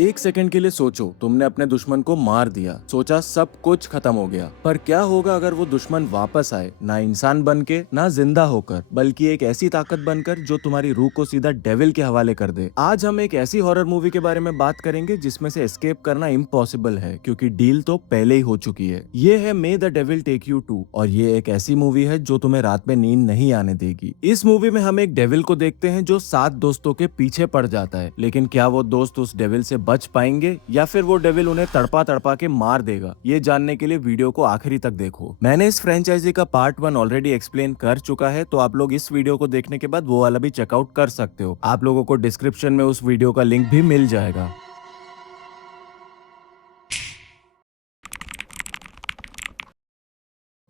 एक सेकंड के लिए सोचो, तुमने अपने दुश्मन को मार दिया, सोचा सब कुछ खत्म हो गया। पर क्या होगा अगर वो दुश्मन वापस आए, ना इंसान बन के, ना जिंदा होकर, बल्कि एक ऐसी ताकत बनकर जो तुम्हारी रूह को सीधा डेविल के हवाले कर दे। आज हम एक ऐसी हॉरर मूवी के बारे में बात करेंगे जिसमें से एस्केप करना इम्पॉसिबल है, क्योंकि डील तो पहले ही हो चुकी है। ये है may the devil take you too, और ये एक ऐसी मूवी है जो तुम्हें रात में नींद नहीं आने देगी। इस मूवी में हम एक डेविल को देखते हैं जो 7 दोस्तों के पीछे पड़ जाता है, लेकिन क्या वो दोस्त उस डेविल से बच पाएंगे या फिर वो डेविल उन्हें तड़पा तड़पा के मार देगा। ये जानने के लिए वीडियो को आखिरी तक देखो। मैंने इस फ्रेंचाइजी का पार्ट 1 ऑलरेडी एक्सप्लेन कर चुका है, तो आप लोग इस वीडियो को देखने के बाद वो वाला भी चेकआउट कर सकते हो। आप लोगों को डिस्क्रिप्शन में उस वीडियो का लिंक भी मिल जाएगा।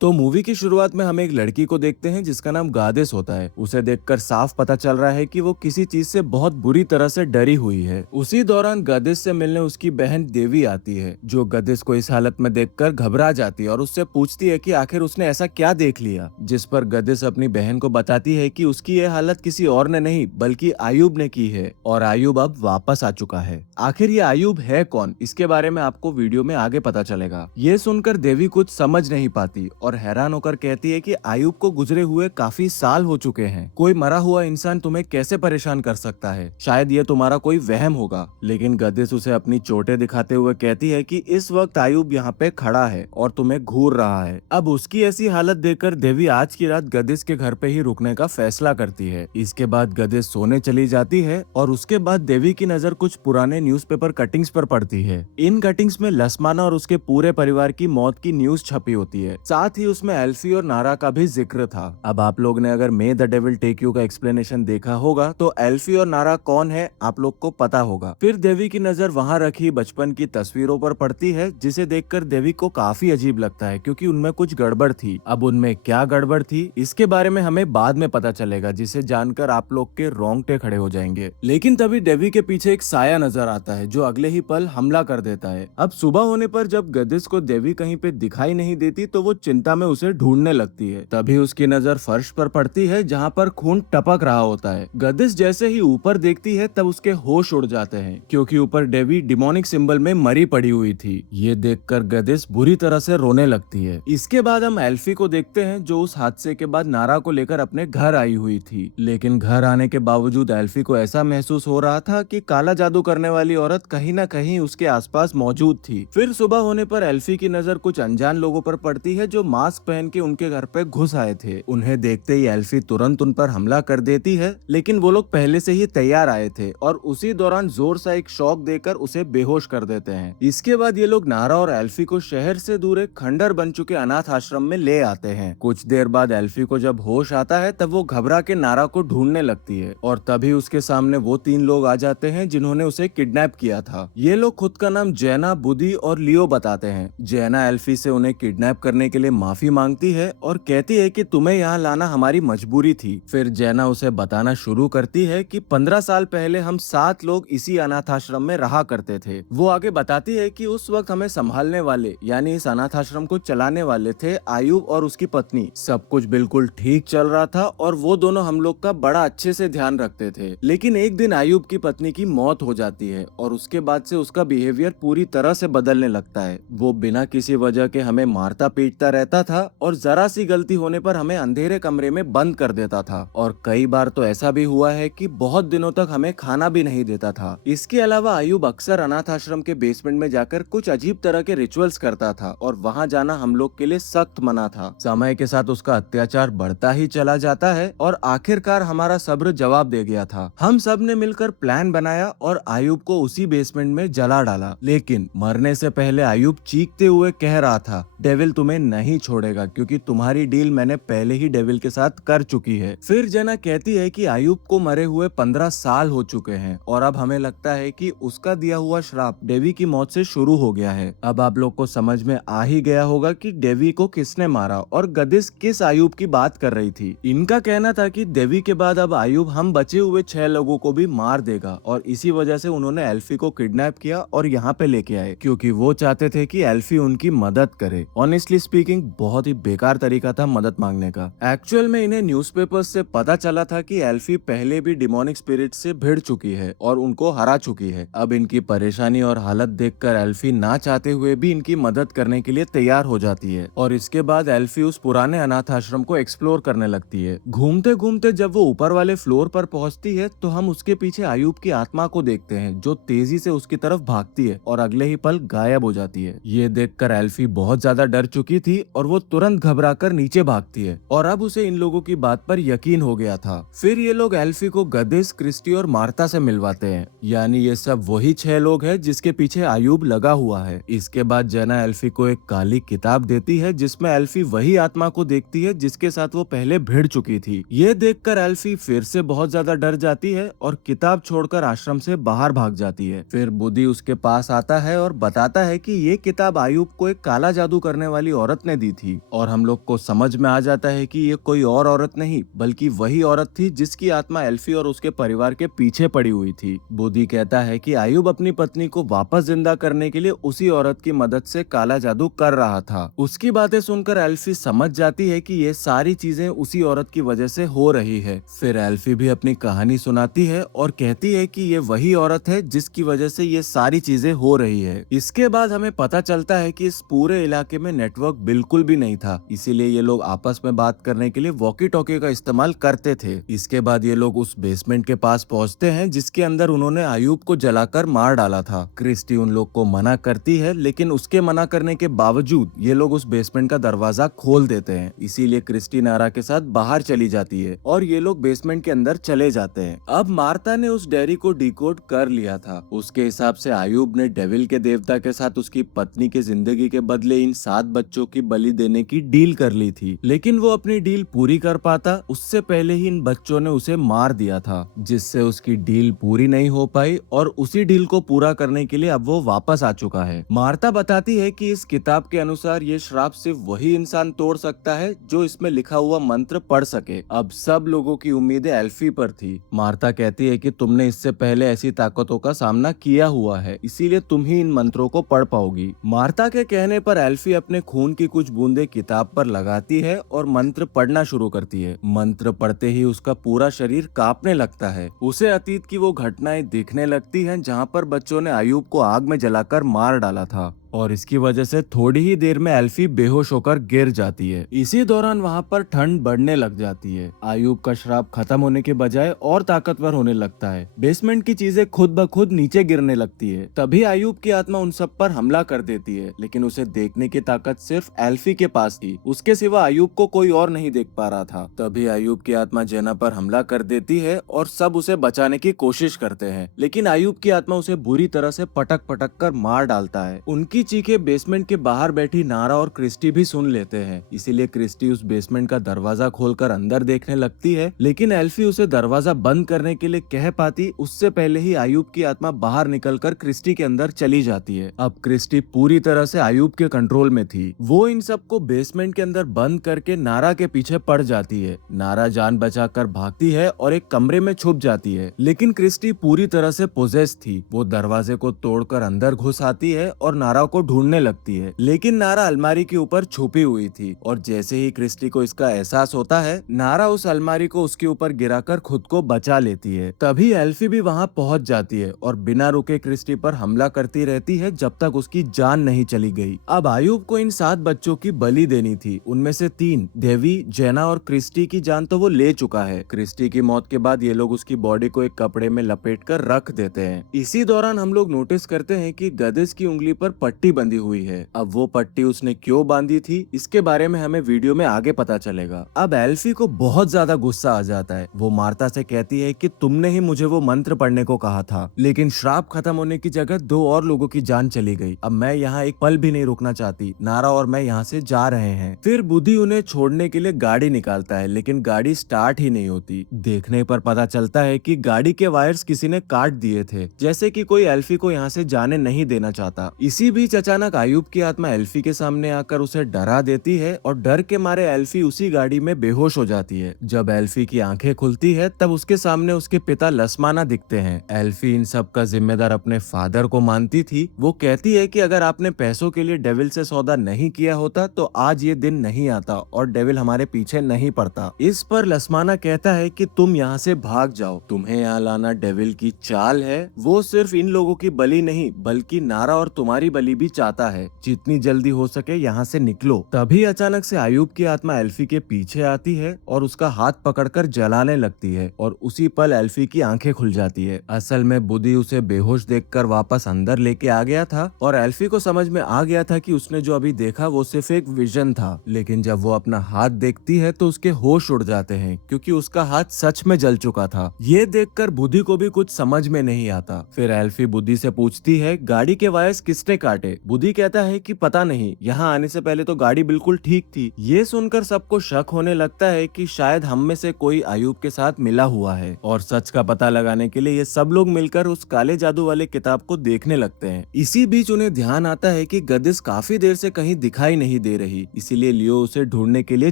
तो मूवी की शुरुआत में हम एक लड़की को देखते हैं जिसका नाम गादिस होता है। उसे देखकर साफ पता चल रहा है कि वो किसी चीज से बहुत बुरी तरह से डरी हुई है। उसी दौरान गादिस से मिलने उसकी बहन देवी आती है, जो गादिस को इस हालत में देखकर घबरा जाती है और उससे पूछती है कि आखिर उसने ऐसा क्या देख लिया। जिस पर गादिस अपनी बहन को बताती है कि उसकी ये हालत किसी और ने नहीं बल्कि आयुब ने की है, और आयुब अब वापस आ चुका है। आखिर ये आयुब है कौन, इसके बारे में आपको वीडियो में आगे पता चलेगा। ये सुनकर देवी कुछ समझ नहीं पाती और हैरान होकर कहती है कि आयुब को गुजरे हुए काफी साल हो चुके हैं। कोई मरा हुआ इंसान तुम्हें कैसे परेशान कर सकता है, शायद ये तुम्हारा कोई वहम होगा। लेकिन गदिस उसे अपनी चोटें दिखाते हुए कहती है कि इस वक्त आयुब यहाँ पे खड़ा है और तुम्हें घूर रहा है। अब उसकी ऐसी हालत देखकर देवी आज की रात गदिस के घर पे ही रुकने का फैसला करती है। इसके बाद गदिस सोने चली जाती है और उसके बाद देवी की नजर कुछ पुराने न्यूज़पेपर कटिंग्स पर पड़ती है। इन कटिंग्स में लसमाना और उसके पूरे परिवार की मौत की न्यूज छपी होती है। साथ ही उसमें एल्फी और नारा का भी जिक्र था। अब आप लोग ने अगर may the devil take you का एक्सप्लेनेशन देखा होगा तो एल्फी और नारा कौन है आप लोग को पता होगा। फिर देवी की नजर वहां रखी बचपन की तस्वीरों पर पड़ती है, जिसे देखकर देवी को काफी अजीब लगता है, क्योंकि उनमें कुछ गड़बड़ थी। अब उनमें क्या गड़बड़ थी इसके बारे में हमें बाद में पता चलेगा, जिसे जानकर आप लोग के रोंगटे खड़े हो जाएंगे। लेकिन तभी देवी के पीछे एक साया नजर आता है जो अगले ही पल हमला कर देता है। अब सुबह होने पर जब गदिस को देवी कहीं पे दिखाई नहीं देती तो वो चिंता में उसे ढूंढने लगती है। तभी उसकी नजर फर्श पर पड़ती है जहाँ पर खून टपक रहा होता है। गदिस जैसे ही ऊपर देखती है तब उसके होश उड़ जाते हैं, क्योंकि ऊपर देवी डिमोनिक सिंबल में मरी पड़ी हुई थी। ये देखकर गदिस बुरी तरह से रोने लगती है। इसके बाद हम एल्फी को देखते हैं जो उस हादसे के बाद नारा को लेकर अपने घर आई हुई थी। लेकिन घर आने के बावजूद एल्फी को ऐसा महसूस हो रहा था कि काला जादू करने वाली औरत कहीं न कहीं उसके आसपास मौजूद थी। फिर सुबह होने पर एल्फी की नजर कुछ अनजान लोगों पर पड़ती है जो मास्क पहन के उनके घर पे घुस आए थे। उन्हें देखते ही एल्फी तुरंत उन पर हमला कर देती है, लेकिन वो लोग पहले से ही तैयार आए थे और उसी दौरान जोर सा एक शॉक देकर उसे बेहोश कर देते हैं। इसके बाद ये लोग नारा और एल्फी को शहर से दूर एक खंडर बन चुके अनाथ आश्रम में ले आते हैं। कुछ देर बाद एल्फी को जब होश आता है तब वो घबरा के नारा को ढूंढने लगती है, और तभी उसके सामने वो 3 लोग आ जाते हैं जिन्होंने उसे किडनैप किया था। ये लोग खुद का नाम जैना, बुदी और लियो बताते हैं। जैना एल्फी से उन्हें किडनैप करने के लिए माफी मांगती है और कहती है कि तुम्हें यहाँ लाना हमारी मजबूरी थी। फिर जैना उसे बताना शुरू करती है कि 15 साल पहले हम 7 लोग इसी अनाथ आश्रम में रहा करते थे। वो आगे बताती है कि उस वक्त हमें संभालने वाले यानी इस अनाथ आश्रम को चलाने वाले थे आयुब और उसकी पत्नी। सब कुछ बिल्कुल ठीक चल रहा था और वो दोनों हम लोग का बड़ा अच्छे से ध्यान रखते थे। लेकिन एक दिन आयुब की पत्नी की मौत हो जाती है और उसके बाद से उसका बिहेवियर पूरी तरह से बदलने लगता है। वो बिना किसी वजह के हमें मारता पीटता रहता था और जरा सी गलती होने पर हमें अंधेरे कमरे में बंद कर देता था, और कई बार तो ऐसा भी हुआ है कि बहुत दिनों तक हमें खाना भी नहीं देता था। इसके अलावा आयुब अक्सर अनाथ आश्रम के बेसमेंट में जाकर कुछ अजीब तरह के रिचुअल्स करता था और वहाँ जाना हम लोग के लिए सख्त मना था। समय के साथ उसका अत्याचार बढ़ता ही चला जाता है और आखिरकार हमारा सब्र जवाब दे गया था। हम सब ने मिलकर प्लान बनाया और आयुब को उसी बेसमेंट में जला डाला। लेकिन मरने से पहले आयुब चीखते हुए कह रहा था, डेविल तुम्हें नहीं छोड़ेगा, क्योंकि तुम्हारी डील मैंने पहले ही डेविल के साथ कर चुकी है। फिर जना कहती है कि आयुब को मरे हुए 15 साल हो चुके हैं और अब हमें लगता है कि उसका दिया हुआ श्राप डेवी की मौत से शुरू हो गया है। अब आप लोग को समझ में आ ही गया होगा कि डेवी को किसने मारा और गदिस किस आयुब की बात कर रही थी। इनका कहना था कि देवी के बाद अब आयुब हम बचे हुए 6 लोगों को भी मार देगा, और इसी वजह से उन्होंने एल्फी को किडनैप किया और यहाँ पे लेके आए, क्योंकि वो चाहते थे कि एल्फी उनकी मदद करे। ऑनेस्टली स्पीकिंग बहुत ही बेकार तरीका था मदद मांगने का। एक्चुअल में इन्हें न्यूज़पेपर्स से पता चला था कि एल्फी पहले भी डिमोनिक स्पिरिट से भिड़ चुकी है और उनको हरा चुकी है। अब इनकी परेशानी और हालत देखकर एल्फी ना चाहते हुए भी इनकी मदद करने के लिए तैयार हो जाती है और इसके बाद एल्फी उस पुराने अनाथ आश्रम को एक्सप्लोर करने लगती है। घूमते घूमते जब वो ऊपर वाले फ्लोर पर पहुंचती है तो हम उसके पीछे आयुब की आत्मा को देखते हैं जो तेजी से उसकी तरफ भागती है और अगले ही पल गायब हो जाती है। ये देखकर एल्फी बहुत ज्यादा डर चुकी थी और वो तुरंत घबराकर नीचे भागती है और अब उसे इन लोगों की बात पर यकीन हो गया था। फिर ये लोग एल्फी को गदिस, क्रिस्टी और मार्था से मिलवाते हैं, यानी ये सब वही 6 लोग हैं जिसके पीछे आयुब लगा हुआ है। इसके बाद जेना एल्फी को एक काली किताब देती है जिसमें एल्फी वही आत्मा को देखती है जिसके साथ वो पहले भिड़ चुकी थी। ये देखकर एल्फी फिर से बहुत ज्यादा डर जाती है और किताब छोड़कर आश्रम से बाहर भाग जाती है। फिर बुद्धि उसके पास आता है और बताता है कि ये किताब आयुब को एक काला जादू करने वाली औरत ने दी थी और हम लोग को समझ में आ जाता है कि ये कोई और औरत नहीं बल्कि वही औरत थी जिसकी आत्मा एल्फी और उसके परिवार के पीछे पड़ी हुई थी। बुद्धि कहता है कि आयुब अपनी पत्नी को वापस जिंदा करने के लिए उसी औरत की मदद से काला जादू कर रहा था। उसकी बातें सुनकर एल्फी समझ जाती है कि ये सारी चीजें उसी औरत की वजह से हो रही है। फिर एल्फी भी अपनी कहानी सुनाती है और कहती है कि ये वही औरत है जिसकी वजह से ये सारी चीजें हो रही है। इसके बाद हमें पता चलता है कि इस पूरे इलाके में नेटवर्क बिल्कुल भी नहीं था, इसीलिए ये लोग आपस में बात करने के लिए वॉकी टॉकी का इस्तेमाल करते थे। इसके बाद ये लोग उस बेसमेंट के पास पहुंचते हैं जिसके अंदर उन्होंने आयुब को जलाकर मार डाला था। क्रिस्टी उन लोग को मना करती है लेकिन उसके मना करने के बावजूद ये लोग उस बेसमेंट का दरवाजा खोल देते हैं। इसीलिए क्रिस्टी नारा के साथ बाहर चली जाती है और ये लोग बेसमेंट के अंदर चले जाते हैं। अब मार्था ने उस डायरी को डिकोड कर लिया था। उसके हिसाब से आयुब ने डेविल के देवता के साथ उसकी पत्नी के जिंदगी के बदले इन 7 बच्चों की बलि देने की डील कर ली थी, लेकिन वो अपनी डील पूरी कर पाता उससे पहले ही इन बच्चों ने उसे मार दिया था, जिससे उसकी डील पूरी नहीं हो पाई और उसी डील को पूरा करने के लिए अब वो वापस आ चुका है। मार्था बताती है कि इस किताब के अनुसार ये श्राप सिर्फ वही इंसान तोड़ सकता है जो इसमें लिखा हुआ मंत्र पढ़ सके। अब सब लोगों की उम्मीदें एल्फी पर थी। मार्था कहती है कि तुमने इससे पहले ऐसी ताकतों का सामना किया हुआ है, इसीलिए तुम ही इन मंत्रों को पढ़ पाओगी। मार्था के कहने पर एल्फी अपने खून की कुछ बूंदे किताब पर लगाती है और मंत्र पढ़ना शुरू करती है। मंत्र पढ़ते ही उसका पूरा शरीर कांपने लगता है। उसे अतीत की वो घटनाएं दिखने लगती हैं जहां पर बच्चों ने आयुब को आग में जलाकर मार डाला था और इसकी वजह से थोड़ी ही देर में एल्फी बेहोश होकर गिर जाती है। इसी दौरान वहां पर ठंड बढ़ने लग जाती है। आयुब का श्राप खत्म होने के बजाय और ताकतवर होने लगता है। बेसमेंट की चीजें खुद ब खुद नीचे गिरने लगती है। तभी आयुब की आत्मा उन सब पर हमला कर देती है, लेकिन उसे देखने की ताकत सिर्फ एल्फी के पास थी। उसके सिवा आयुब को कोई और नहीं देख पा रहा था। तभी आयुब की आत्मा जेना पर हमला कर देती है और सब उसे बचाने की कोशिश करते हैं, लेकिन आयुब की आत्मा उसे बुरी तरह से पटक पटक कर मार डालता है। उनकी चीखें बेसमेंट के बाहर बैठी नारा और क्रिस्टी भी सुन लेते हैं, इसीलिए क्रिस्टी उस बेसमेंट का दरवाजा खोलकर अंदर देखने लगती है, लेकिन एल्फी उसे दरवाजा बंद करने के लिए कह पाती उससे पहले ही आयुब की आत्मा बाहर निकलकर क्रिस्टी के अंदर चली जाती है। अब क्रिस्टी पूरी तरह से आयुब के कंट्रोल में थी। वो इन सबको बेसमेंट के अंदर बंद करके नारा के पीछे पड़ जाती है। नारा जान बचाकर भागती है और एक कमरे में छुप जाती है, लेकिन क्रिस्टी पूरी तरह से पोजेस थी। वो दरवाजे को तोड़कर अंदर घुस आती है और नारा को ढूंढने लगती है, लेकिन नारा अलमारी के ऊपर छुपी हुई थी और जैसे ही क्रिस्टी को इसका एहसास होता है, नारा उस अलमारी को उसके ऊपर गिराकर खुद को बचा लेती है। तभी एल्फी भी वहां पहुंच जाती है और बिना रुके क्रिस्टी पर हमला करती रहती है जब तक उसकी जान नहीं चली गई। अब आयुब को इन 7 बच्चों की बलि देनी थी। उनमें से 3 देवी, जेना और क्रिस्टी की जान तो वो ले चुका है। क्रिस्टी की मौत के बाद ये लोग उसकी बॉडी को एक कपड़े में लपेट कर रख देते हैं। इसी दौरान हम लोग नोटिस करते हैं कि गदिस की उंगली पर पट्टी बंधी हुई है। अब वो पट्टी उसने क्यों बांधी थी, इसके बारे में हमें वीडियो में आगे पता चलेगा। अब एल्फी को बहुत ज्यादा गुस्सा आ जाता है। वो मार्था से कहती है कि तुमने ही मुझे वो मंत्र पढ़ने को कहा था, लेकिन श्राप खत्म होने की जगह 2 और लोगों की जान चली गई। अब मैं यहाँ एक पल भी नहीं रुकना चाहती। नारा और मैं यहाँ से जा रहे हैं। फिर बुद्धि उन्हें छोड़ने के लिए गाड़ी निकालता है, लेकिन गाड़ी स्टार्ट ही नहीं होती। देखने पर पता चलता है कि गाड़ी के वायर्स किसी ने काट दिए थे, जैसे कि कोई एल्फी को यहाँ से जाने नहीं देना चाहता। इसी बीच बीच अचानक आयुब की आत्मा एल्फी के सामने आकर उसे डरा देती है और डर के मारे एल्फी उसी गाड़ी में बेहोश हो जाती है। जब एल्फी की आंखें खुलती है तब उसके सामने उसके पिता लसमाना दिखते हैं। एल्फी इन सब का जिम्मेदार अपने फादर को मानती थी। वो कहती है कि अगर आपने पैसों के लिए डेविल से सौदा नहीं किया होता तो आज ये दिन नहीं आता और डेविल हमारे पीछे नहीं पड़ता। इस पर लसमाना कहता है कि तुम यहाँ से भाग जाओ, तुम्हें यहाँ लाना डेविल की चाल है। वो सिर्फ इन लोगों की बलि नहीं बल्कि नारा और तुम्हारी बलि भी चाहता है। जितनी जल्दी हो सके यहाँ से निकलो। तभी अचानक से आयुब की आत्मा एल्फी के पीछे आती है और उसका हाथ पकड़कर जलाने लगती है और उसी पल एल्फी की आंखें खुल जाती है। असल में बुद्धि उसे बेहोश देखकर वापस अंदर लेके आ गया था और एल्फी को समझ में आ गया था कि उसने जो अभी देखा वो सिर्फ एक विजन था। लेकिन जब वो अपना हाथ देखती है तो उसके होश उड़ जाते हैं क्योंकि उसका हाथ सच में जल चुका था। ये देखकर बुद्धि को भी कुछ समझ में नहीं आता। फिर एल्फी बुद्धि से पूछती है गाड़ी के वायर्स किसने काटे। बुद्धि कहता है कि पता नहीं, यहाँ आने से पहले तो गाड़ी बिल्कुल ठीक थी। ये सुनकर सबको शक होने लगता है कि शायद हम में से कोई आयुब के साथ मिला हुआ है और सच का पता लगाने के लिए ये सब लोग मिलकर उस काले जादू वाले किताब को देखने लगते हैं। इसी बीच उन्हें ध्यान आता है कि गदिस काफी देर से कहीं दिखाई नहीं दे रही, इसीलिए लियो उसे ढूंढने के लिए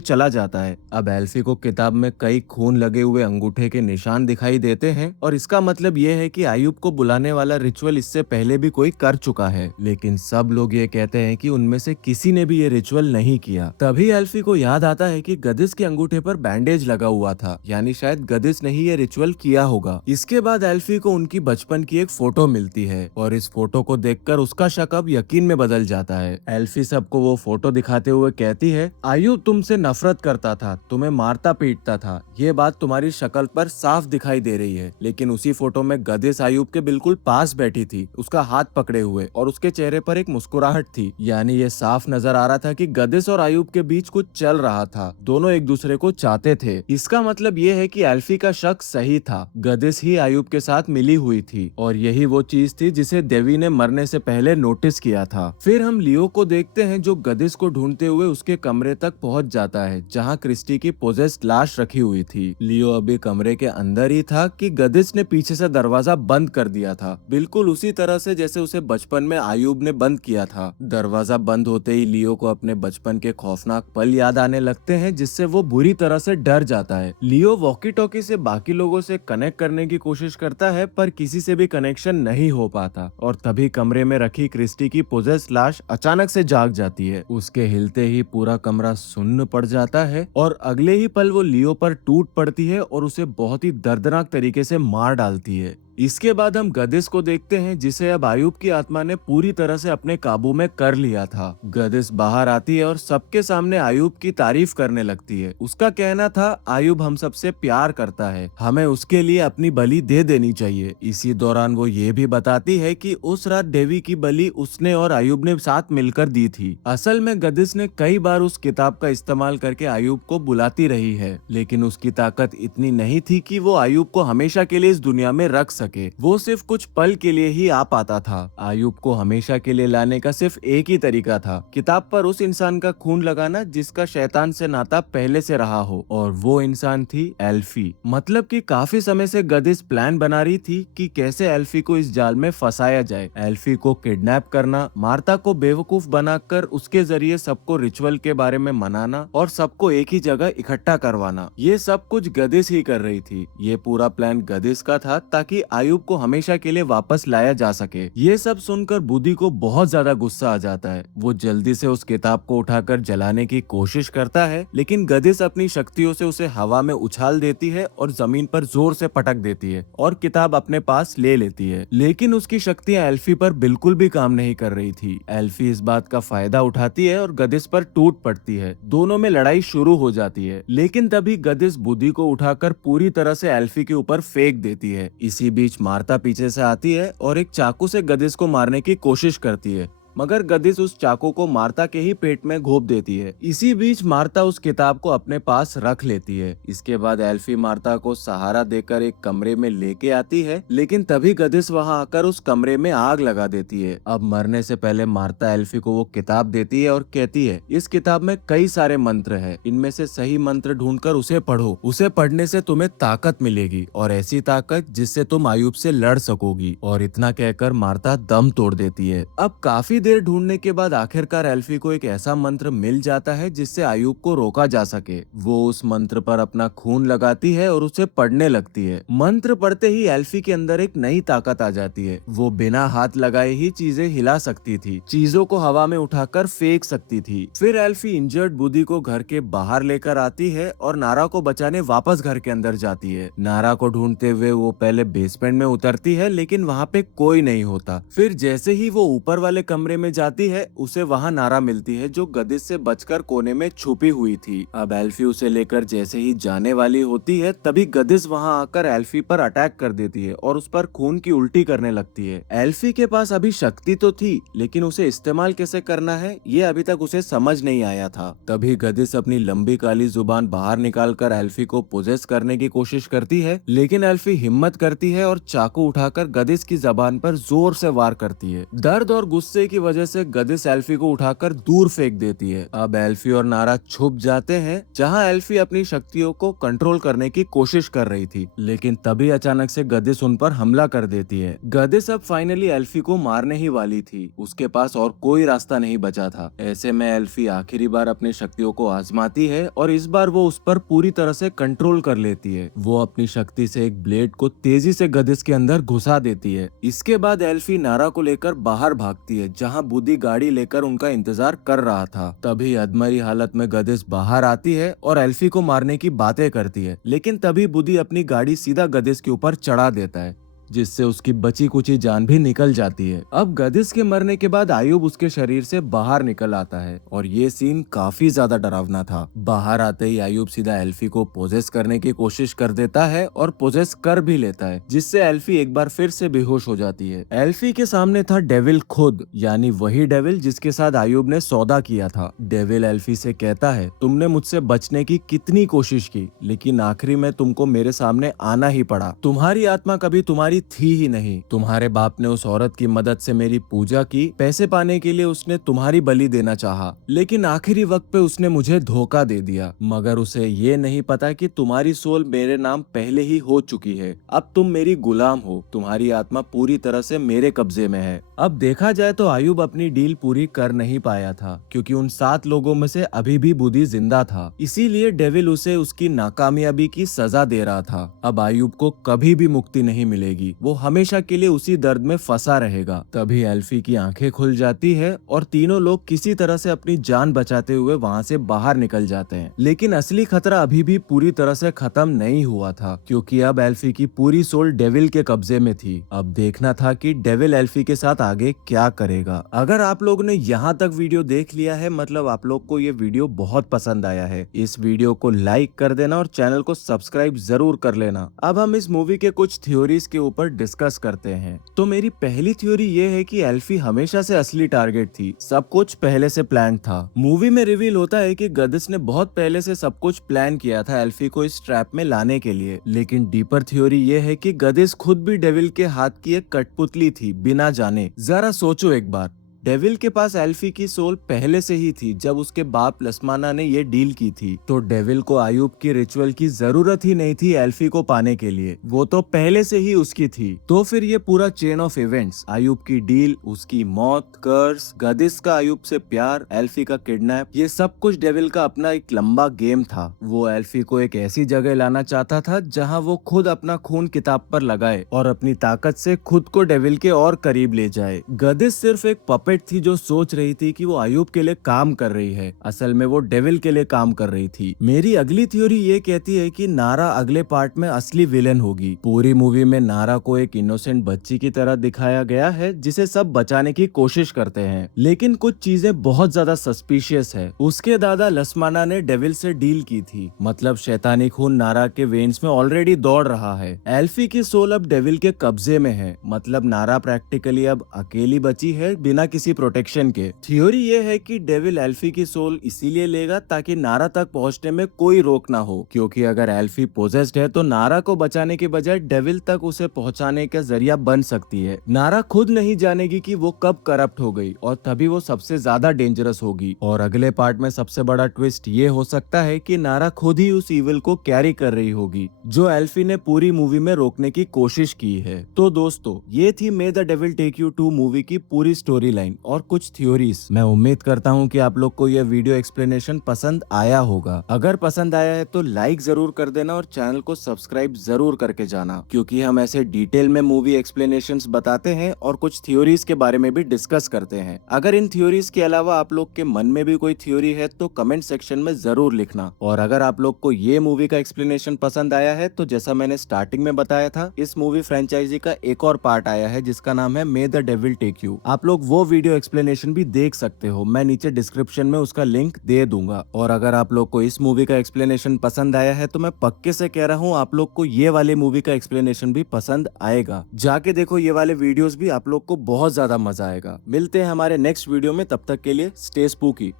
चला जाता है। अब एल्फी को किताब में कई खून लगे हुए अंगूठे के निशान दिखाई देते हैं और इसका मतलब ये है कि आयुब को बुलाने वाला रिचुअल इससे पहले भी कोई कर चुका है। लेकिन सब लोग ये कहते हैं कि उनमें से किसी ने भी ये रिचुअल नहीं किया। तभी एल्फी को याद आता है कि गदिस के अंगूठे पर बैंडेज लगा हुआ था, यानी शायद गदिस ने ही ये रिचुअल किया होगा। इसके बाद एल्फी को उनकी बचपन की एक फोटो मिलती है और इस फोटो को देखकर उसका शक अब यकीन में बदल जाता है। एल्फी सबको वो फोटो दिखाते हुए कहती है आयुब तुमसे नफरत करता था, तुम्हें मारता पीटता था, ये बात तुम्हारी शक्ल पर साफ दिखाई दे रही है। लेकिन उसी फोटो में गदिस आयुब के बिल्कुल पास बैठी थी, उसका हाथ पकड़े हुए, और उसके चेहरे पर एक मुस्कुराहट थी। यानी ये साफ नजर आ रहा था कि गदिस और आयुब के बीच कुछ चल रहा था, दोनों एक दूसरे को चाहते थे। इसका मतलब ये है कि एल्फी का शक सही था, गदिस ही आयुब के साथ मिली हुई थी और यही वो चीज थी जिसे देवी ने मरने से पहले नोटिस किया था। फिर हम लियो को देखते हैं जो गदिस को ढूंढते हुए उसके कमरे तक पहुंच जाता है जहां क्रिस्टी की पोजेस्ड लाश रखी हुई थी। लियो अभी कमरे के अंदर ही था कि गदिस ने पीछे से दरवाजा बंद कर दिया था, बिल्कुल उसी तरह से जैसे उसे बचपन में आयुब ने बंद किया था। दरवाजा बंद होते ही लियो को अपने बचपन के खौफनाक पल याद आने लगते हैं जिससे वो बुरी तरह से डर जाता है। लियो वॉकी टॉकी से बाकी लोगों से कनेक्ट करने की कोशिश करता है पर किसी से भी कनेक्शन नहीं हो पाता और तभी कमरे में रखी क्रिस्टी की पोजेस्ड लाश अचानक से जाग जाती है। उसके हिलते ही पूरा कमरा सुन्न पड़ जाता है और अगले ही पल वो लियो पर टूट पड़ती है और उसे बहुत ही दर्दनाक तरीके से मार डालती है। इसके बाद हम गदिस को देखते हैं जिसे अब आयुब की आत्मा ने पूरी तरह से अपने काबू में कर लिया था। गदिस बाहर आती है और सबके सामने आयुब की तारीफ करने लगती है। उसका कहना था आयुब हम सबसे प्यार करता है, हमें उसके लिए अपनी बलि दे देनी चाहिए। इसी दौरान वो ये भी बताती है कि उस रात देवी की बलि उसने और आयुब ने साथ मिलकर दी थी। असल में गदिस ने कई बार उस किताब का इस्तेमाल करके आयुब को बुलाती रही है, लेकिन उसकी ताकत इतनी नहीं थी कि वो आयुब को हमेशा के लिए इस दुनिया में रख सके। वो सिर्फ कुछ पल के लिए ही आ पाता था। आयुब को हमेशा के लिए लाने का सिर्फ एक ही तरीका था, किताब पर उस इंसान का खून लगाना जिसका शैतान से नाता पहले से रहा हो, और वो इंसान थी एल्फी। मतलब कि काफी समय से गदिस प्लान बना रही थी कि कैसे एल्फी को इस जाल में फंसाया जाए। एल्फी को किडनैप करना, मार्ता को बेवकूफ बनाकर उसके जरिए सबको रिचुअल के बारे में मनाना और सबको एक ही जगह इकट्ठा करवाना, ये सब कुछ गदिस ही कर रही थी। ये पूरा प्लान गदिस का था ताकि आयुब को हमेशा के लिए वापस लाया जा सके। ये सब सुनकर बुद्धि को बहुत ज्यादा गुस्सा आ जाता है। वो जल्दी से उस किताब को उठाकर जलाने की कोशिश करता है, लेकिन गदिस अपनी शक्तियों से उसे हवा में उछाल देती है और जमीन पर जोर से पटक देती है और किताब अपने पास ले लेती है। लेकिन उसकी शक्तियां एल्फी पर बिल्कुल भी काम नहीं कर रही थी। एल्फी इस बात का फायदा उठाती है और गदिस पर टूट पड़ती है। दोनों में लड़ाई शुरू हो जाती है, लेकिन तभी गदिस बुद्धि को उठाकर पूरी तरह से एल्फी के ऊपर फेंक देती है। इसी बीच मार्ता पीछे से आती है और एक चाकू से गदिस को मारने की कोशिश करती है, मगर गदिस उस चाकू को मार्ता के ही पेट में घोंप देती है। इसी बीच मार्ता उस किताब को अपने पास रख लेती है। इसके बाद एल्फी मार्ता को सहारा देकर एक कमरे में लेके आती है, लेकिन तभी गदिस वहां आकर उस कमरे में आग लगा देती है। अब मरने से पहले मार्ता एल्फी को वो किताब देती है और कहती है इस किताब में कई सारे मंत्र है, इनमें से सही मंत्र ढूंढकर उसे पढ़ो, उसे पढ़ने से तुम्हें ताकत मिलेगी और ऐसी ताकत जिससे तुम आयुब से लड़ सकोगी। और इतना कहकर मार्ता दम तोड़ देती है। अब काफी देर ढूंढने के बाद आखिरकार एल्फी को एक ऐसा मंत्र मिल जाता है जिससे आयुब को रोका जा सके। वो उस मंत्र पर अपना खून लगाती है और उसे पढ़ने लगती है। मंत्र पढ़ते ही एल्फी के अंदर एक नई ताकत आ जाती है। वो बिना हाथ लगाए ही चीजें हिला सकती थी, चीजों को हवा में उठाकर फेंक सकती थी। फिर एल्फी इंजर्ड बुदी को घर के बाहर लेकर आती है और नारा को बचाने वापस घर के अंदर जाती है। नारा को ढूंढते हुए वो पहले बेसमेंट में उतरती है, लेकिन वहाँ पे कोई नहीं होता। फिर जैसे ही वो ऊपर वाले कमरे में जाती है, उसे वहाँ नारा मिलती है जो गदिश से बचकर कोने में छुपी हुई थी। अब एल्फी उसे लेकर जैसे ही जाने वाली होती है, तभी गदिश वहाँ आकर एल्फी पर अटैक कर देती है और उस पर खून की उल्टी करने लगती है। एल्फी के पास अभी शक्ति तो थी, लेकिन उसे इस्तेमाल कैसे करना है ये अभी तक उसे समझ नहीं आया था। तभी गदिश अपनी लंबी काली जुबान बाहर निकालकर एल्फी को पोजेस करने की कोशिश करती है, लेकिन एल्फी हिम्मत करती है और चाकू उठाकर गदिश की जबान पर जोर से वार करती है। दर्द और गुस्से की वजह से गदिश एल्फी को उठाकर दूर फेंक देती है। अब एल्फी और नारा छुप जाते हैं जहां एल्फी अपनी शक्तियों को कंट्रोल करने की कोशिश कर रही थी, लेकिन तभी अचानक से गदिश उन पर हमला कर देती है। गदिश अब फाइनली एल्फी को मारने ही वाली थी, उसके पास और कोई रास्ता नहीं बचा था। ऐसे में एल्फी आखिरी बार अपनी शक्तियों को आजमाती है और इस बार वो उस पर पूरी तरह से कंट्रोल कर लेती है। वो अपनी शक्ति से एक ब्लेड को तेजी से गदिश के अंदर घुसा देती है। इसके बाद एल्फी नारा को लेकर बाहर भागती है, जहां बुदी गाड़ी लेकर उनका इंतजार कर रहा था। तभी अधमरी हालत में गदिश बाहर आती है और एल्फी को मारने की बातें करती है, लेकिन तभी बुदी अपनी गाड़ी सीधा गदिश के ऊपर चढ़ा देता है, जिससे उसकी बची कुची जान भी निकल जाती है। अब गदिश के मरने के बाद आयुब उसके शरीर से बाहर निकल आता है और ये सीन काफी ज्यादा डरावना था। बाहर आते ही आयुब सीधा एल्फी को पोजेस करने की कोशिश कर देता है और पोजेस कर भी लेता है, जिससे एल्फी एक बार फिर से बेहोश हो जाती है। एल्फी के सामने था डेविल खुद, यानी वही डेविल जिसके साथ आयुब ने सौदा किया था। डेविल एल्फी से कहता है, तुमने मुझसे बचने की कितनी कोशिश की, लेकिन आखिरी में तुमको मेरे सामने आना ही पड़ा। तुम्हारी आत्मा कभी तुम्हारी थी ही नहीं। तुम्हारे बाप ने उस औरत की मदद से मेरी पूजा की, पैसे पाने के लिए उसने तुम्हारी बलि देना चाहा, लेकिन आखिरी वक्त पे उसने मुझे धोखा दे दिया। मगर उसे ये नहीं पता कि तुम्हारी सोल मेरे नाम पहले ही हो चुकी है। अब तुम मेरी गुलाम हो, तुम्हारी आत्मा पूरी तरह से मेरे कब्जे में है। अब देखा जाए तो आयुब अपनी डील पूरी कर नहीं पाया था, क्योंकि उन 7 लोगों में से अभी भी बुदी जिंदा था। इसीलिए डेविल उसे उसकी नाकामयाबी की सजा दे रहा था। अब आयुब को कभी भी मुक्ति नहीं मिलेगी, वो हमेशा के लिए उसी दर्द में फंसा रहेगा। तभी एल्फी की आंखें खुल जाती है और तीनों लोग किसी तरह से अपनी जान बचाते हुए वहाँ से बाहर निकल जाते हैं। लेकिन असली खतरा अभी भी पूरी तरह से खत्म नहीं हुआ था, क्योंकि अब एल्फी की पूरी सोल डेविल के कब्जे में थी। अब देखना था कि डेविल एल्फी के साथ आगे क्या करेगा। अगर आप लोगों ने यहाँ तक वीडियो देख लिया है, मतलब आप लोग को ये वीडियो बहुत पसंद आया है। इस वीडियो को लाइक कर देना और चैनल को सब्सक्राइब जरूर कर लेना। अब हम इस मूवी के कुछ थ्योरीज के ऊपर डिस्कस करते हैं। तो मेरी पहली थ्योरी ये है कि एल्फी हमेशा से असली टारगेट थी, सब कुछ पहले से प्लान था। मूवी में रिवील होता है कि गदिश ने बहुत पहले से सब कुछ प्लान किया था एल्फी को इस ट्रैप में लाने के लिए। लेकिन डीपर थ्योरी ये है कि गदिश खुद भी डेविल के हाथ की एक कठपुतली थी, बिना जाने। जरा सोचो एक बार, डेविल के पास एल्फी की सोल पहले से ही थी जब उसके बाप लस्माना ने ये डील की थी, तो डेविल को आयुब की रिचुअल की जरूरत ही नहीं थी एल्फी को पाने के लिए, वो तो पहले से ही उसकी थी। तो फिर ये पूरा चेन ऑफ इवेंट्स, आयुब की डील, उसकी मौत, कर्स, गदिश का आयुब से प्यार, एल्फी का किडनैप, ये सब कुछ डेविल का अपना एक लंबा गेम था। वो एल्फी को एक ऐसी जगह लाना चाहता था जहाँ वो खुद अपना खून किताब पर लगाए और अपनी ताकत से खुद को डेविल के और करीब ले जाए। गदिश सिर्फ एक पपेट थी जो सोच रही थी कि वो आयुब के लिए काम कर रही है, असल में वो डेविल के लिए काम कर रही थी। मेरी अगली थ्योरी ये कहती है कि नारा अगले पार्ट में असली विलेन होगी। पूरी मूवी में नारा को एक इनोसेंट बच्ची की तरह दिखाया गया है जिसे सब बचाने की कोशिश करते हैं, लेकिन कुछ चीजें बहुत ज्यादा सस्पिशियस है। उसके दादा लस्माना ने डेविल से डील की थी, मतलब शैतानी खून नारा के वेन्स में ऑलरेडी दौड़ रहा है। एल्फी की सोल अब डेविल के कब्जे में है, मतलब नारा प्रैक्टिकली अब अकेली बची है बिना किसी प्रोटेक्शन के। थ्योरी ये है कि डेविल एल्फी की सोल इसीलिए लेगा ताकि नारा तक पहुंचने में कोई रोक ना हो, क्योंकि अगर एल्फी पोजेस्ड है तो नारा को बचाने के बजाय डेविल तक उसे पहुंचाने का जरिया बन सकती है। नारा खुद नहीं जानेगी कि वो कब करप्ट हो गई और तभी वो सबसे ज्यादा डेंजरस होगी। और अगले पार्ट में सबसे बड़ा ट्विस्ट ये हो सकता है कि नारा खुद ही उस इविल को कैरी कर रही होगी जो एल्फी ने पूरी मूवी में रोकने की कोशिश की है। तो दोस्तों, ये थी may the devil take you too movie की पूरी स्टोरी लाइन। लाइन और कुछ थ्योरीज। मैं उम्मीद करता हूँ कि आप लोग को यह वीडियो एक्सप्लेनेशन पसंद आया होगा। अगर पसंद आया है तो लाइक जरूर कर देना और चैनल को सब्सक्राइब जरूर करके जाना, क्योंकि हम ऐसे डिटेल में मूवी एक्सप्लेनेशंस बताते हैं और कुछ थ्योरीज के बारे में भी डिस्कस करते हैं। अगर इन थ्योरीज के अलावा आप लोग के मन में भी कोई थ्योरी है तो कमेंट सेक्शन में जरूर लिखना। और अगर आप लोग को ये मूवी का एक्सप्लेनेशन पसंद आया है तो जैसा मैंने स्टार्टिंग में बताया था, इस मूवी फ्रेंचाइजी का एक और पार्ट आया है जिसका नाम है may the devil take you. आप लोग वो वीडियो एक्सप्लेनेशन भी देख सकते हो, मैं नीचे डिस्क्रिप्शन में उसका लिंक दे दूंगा। और अगर आप लोग को इस मूवी का एक्सप्लेनेशन पसंद आया है तो मैं पक्के से कह रहा हूँ आप लोग को ये वाले मूवी का एक्सप्लेनेशन भी पसंद आएगा। जाके देखो ये वाले वीडियोस भी, आप लोग को बहुत ज्यादा मजा आएगा। मिलते हैं हमारे नेक्स्ट वीडियो में, तब तक के लिए स्टे स्पूकी।